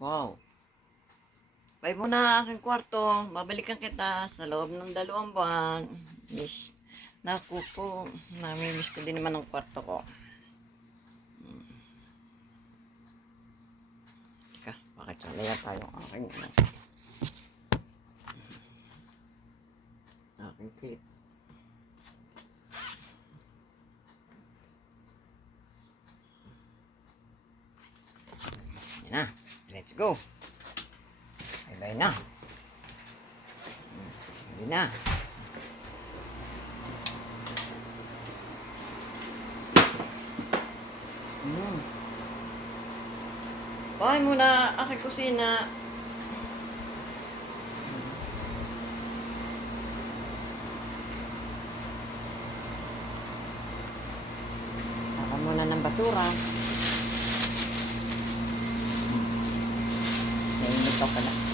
Wow. Bye muna aking kwarto. Babalikan kita sa loob ng 2 buwan. Miss. Naku po. Namimiss ko din naman ang kwarto ko. Teka, bakit salaya tayo aking kit. Yan na. Let's go. Bye-bye na. Hindi na. Bye muna aking kusina. Saka muna ng basura. Nainit ako na.